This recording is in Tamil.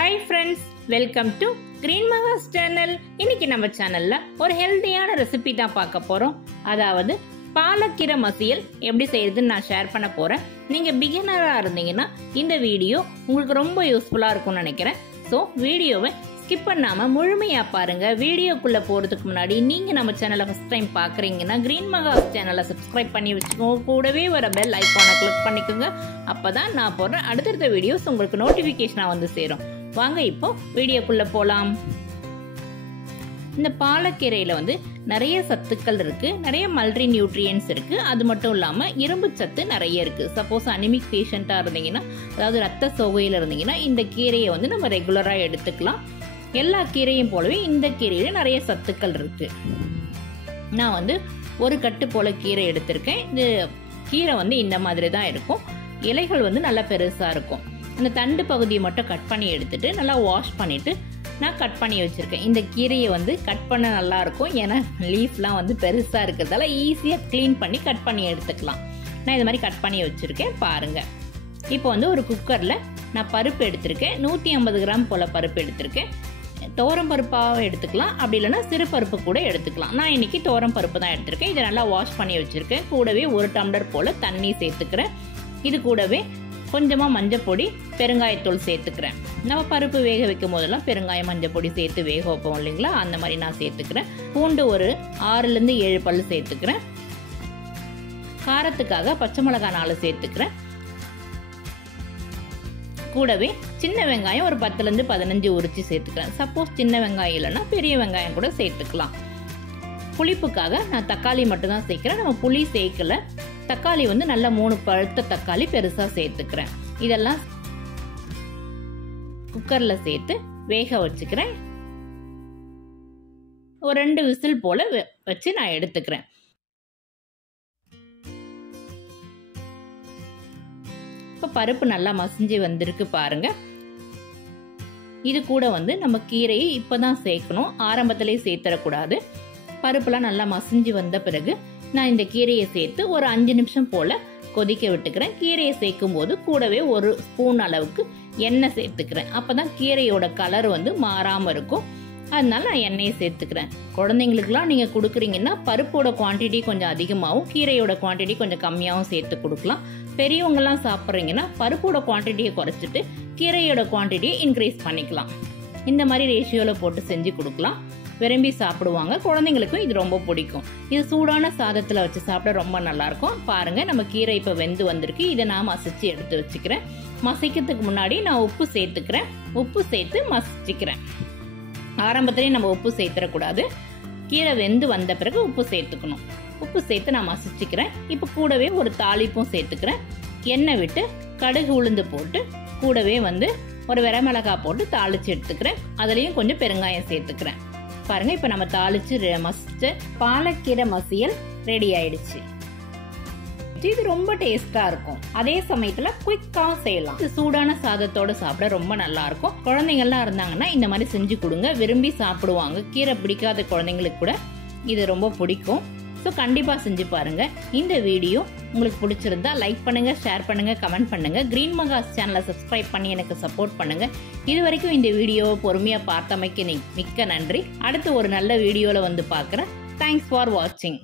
Hi friends, welcome to GreenMaha channel. இன்னைக்கு நம்ம சேனல்ல ஒரு ஹெல்தியான ரெசிபி தான் பார்க்க போறோம். அதாவது பாலக்கீரை மசியல் எப்படி செய்யறதுன்னு நான் ஷேர் பண்ண போறேன். நீங்க பிகினரா இருந்தீங்கன்னா இந்த வீடியோ உங்களுக்கு ரொம்ப யூஸ்ஃபுல்லா இருக்கும்னு நினைக்கிறேன். சோ வீடியோவை ஸ்கிப் பண்ணாம முழுமையா பாருங்க. வீடியோக்குள்ள போறதுக்கு முன்னாடி நீங்க நம்ம சேனலை ஃபர்ஸ்ட் டைம் பாக்குறீங்கன்னா GreenMaha சேனலை சப்ஸ்கிரைப் பண்ணி வச்சுக்கோங்க. கூடவே வர பெல் ஐகானை கிளிக் பண்ணிக்கோங்க. அப்பதான் நான் போடுற அடுத்தடுத்த வீடியோஸ் உங்களுக்கு நோட்டிபிகேஷனா வந்து சேரும். வாங்க இப்போ வீடியோக்குள்ள போலாம். இந்த பாலக்கீரையில வந்து நிறைய சத்துக்கள் இருக்கு, நிறைய மல்டி நியூட்ரியன்ஸ் இருக்கு. அது மட்டும் இல்லாம இரும்பு சத்து நிறைய இருக்கு. சப்போஸ் அனிமிக் பேஷண்டா இருந்தீங்கன்னா, அதாவது ரத்த சோகையில இருந்தீங்கன்னா இந்த கீரையை வந்து நம்ம ரெகுலரா எடுத்துக்கலாம். எல்லா கீரையும் போலவே இந்த கீரையில நிறைய சத்துக்கள் இருக்கு. நான் வந்து ஒரு கட்டு போல கீரை எடுத்திருக்கேன். இந்த கீரை வந்து இந்த மாதிரி தான் இருக்கும். இலைகள் வந்து நல்லா பெருசா இருக்கும். இந்த தண்டு பகுதியை மட்டும் கட் பண்ணி எடுத்துட்டு நல்லா வாஷ் பண்ணிட்டு நான் கட் பண்ணி வச்சிருக்கேன். இந்த கீரையை வந்து கட் பண்ண நல்லா இருக்கும். ஏன்னா லீஃப்லாம் வந்து பெருசா இருக்கிறதால ஈஸியா கிளீன் பண்ணி கட் பண்ணி எடுத்துக்கலாம். நான் இது மாதிரி கட் பண்ணி வச்சிருக்கேன் பாருங்க. இப்போ வந்து ஒரு குக்கர்ல நான் பருப்பு எடுத்திருக்கேன். 150 கிராம் போல பருப்பு எடுத்திருக்கேன். தோரம் பருப்பாக எடுத்துக்கலாம், அப்படி இல்லைன்னா சிறு பருப்பு கூட எடுத்துக்கலாம். நான் இன்னைக்கு தோரம் பருப்பு தான் எடுத்திருக்கேன். இதை நல்லா வாஷ் பண்ணி வச்சிருக்கேன். கூடவே 1 டம்ளர் போல தண்ணி சேர்த்துக்கிறேன். இது கூடவே கொஞ்சமா மஞ்சள் பொடி, பெருங்காயத்தூள் சேர்த்துக்கிறேன். நம்ம பருப்பு வேக வைக்கும் போதெல்லாம் பெருங்காயம் மஞ்சள் பொடி சேர்த்து வேக வைப்போம் இல்லைங்களா, அந்த மாதிரி நான் சேர்த்துக்கிறேன். பூண்டு ஒரு 6 ல இருந்து 7 பல்லு சேர்த்துக்கிறேன். காரத்துக்காக பச்சை மிளகாய் 4 சேர்த்துக்கிறேன். கூடவே சின்ன வெங்காயம் ஒரு 10 ல இருந்து 15 உரிச்சு சேர்த்துக்கிறேன். சப்போஸ் சின்ன வெங்காயம் இல்லைன்னா பெரிய வெங்காயம் கூட சேர்த்துக்கலாம். புளிப்புக்காக நான் தக்காளி மட்டும் தான் சேர்க்கிறேன். நம்ம புளி சேர்க்கல. தக்காளி வந்து நல்ல 3 பழுத்த தக்காளி பெருசா சேர்த்துக்கிறேன். இதெல்லாம் குக்கர்ல சேர்த்து வேக வச்சுக்கிறேன். ஒரு 2 விசில் போல வச்சு நான் எடுத்துக்கிறேன். இப்ப பருப்பு நல்லா மசிஞ்சு வந்திருக்கு பாருங்க. இது கூட வந்து நம்ம கீரையை இப்பதான் சேர்க்கணும், ஆரம்பத்திலேயே சேர்த்துடக்கூடாது. பருப்புலாம் நல்லா மசிஞ்சு வந்த பிறகு நான் இந்த கீரையை சேர்த்து ஒரு 5 நிமிஷம் போல கொதிக்க விட்டுக்கிறேன். கீரையை சேர்க்கும் போது கூடவே 1 ஸ்பூன் அளவுக்கு எண்ணெய் சேர்த்துக்கிறேன். அப்பதான் கீரையோட கலர் வந்து மாறாம இருக்கும். அதனால நான் எண்ணெயை சேர்த்துக்கிறேன். குழந்தைங்களுக்குலாம் நீங்க கொடுக்குறீங்கன்னா பருப்போட குவான்டிட்டி கொஞ்சம் அதிகமாகவும் கீரையோட குவான்டிட்டி கொஞ்சம் கம்மியாகவும் சேர்த்து கொடுக்கலாம். பெரியவங்க எல்லாம் சாப்பிட்றீங்கன்னா பருப்போட குவான்டிட்டியை குறைச்சிட்டு கீரையோட குவான்டிட்டியை இன்க்ரீஸ் பண்ணிக்கலாம். இந்த மாதிரி ரேஷியோல போட்டு செஞ்சு கொடுக்கலாம். விரும்பி சாப்பிடுவாங்க. குழந்தைங்களுக்கும் இது ரொம்ப பிடிக்கும். இது சூடான சாதத்துல வச்சு சாப்பிட ரொம்ப நல்லா இருக்கும். பாருங்க, நம்ம கீரை இப்ப வெந்து வந்திருக்கு. இதை நான் மசிச்சு எடுத்து வச்சுக்கிறேன். மசிக்கிறதுக்கு முன்னாடி நான் உப்பு சேர்த்துக்கிறேன். உப்பு சேர்த்து மசிச்சுக்கிறேன். ஆரம்பத்திலேயே நம்ம உப்பு சேர்த்துடக்கூடாது. கீரை வெந்து வந்த பிறகு உப்பு சேர்த்துக்கணும். உப்பு சேர்த்து நான் மசிச்சுக்கிறேன். இப்ப கூடவே ஒரு தாளிப்பும் சேர்த்துக்கிறேன். எண்ணெய் விட்டு கடுகு உளுந்து போட்டு கூடவே வந்து ஒரு வரமிளகாய் போட்டு தாளிச்சு எடுத்துக்கிறேன். அதுலயும் கொஞ்சம் பெருங்காயம் சேர்த்துக்கிறேன். பாருங்க, இப்ப நம்ம தாளிச்சு மசிச்ச பாலக்கீரை மசியல் ரெடி ஆயிடுச்சு. இது ரொம்ப டேஸ்டா இருக்கும். அதே சமயத்துல குயிக்கா செய்யலாம். இது சூடான சாதத்தோட சாப்பிட ரொம்ப நல்லா இருக்கும். குழந்தைங்க எல்லாம் இருந்தாங்கன்னா இந்த மாதிரி செஞ்சு கொடுங்க, விரும்பி சாப்பிடுவாங்க. கீரை பிடிக்காத குழந்தைங்களுக்கு கூட இது ரொம்ப பிடிக்கும். ஸோ கண்டிப்பா செஞ்சு பாருங்க. இந்த வீடியோ உங்களுக்கு பிடிச்சிருந்தா லைக் பண்ணுங்க, ஷேர் பண்ணுங்க, கமெண்ட் பண்ணுங்க. GreenMaha சேனலை சப்ஸ்கிரைப் பண்ணி எனக்கு சப்போர்ட் பண்ணுங்க. இது வரைக்கும் இந்த வீடியோவை பொறுமையா பார்த்தமைக்கு மிக்க நன்றி. அடுத்து ஒரு நல்ல வீடியோல வந்து பார்க்குறேன். தேங்க்ஸ் ஃபார் வாட்சிங்.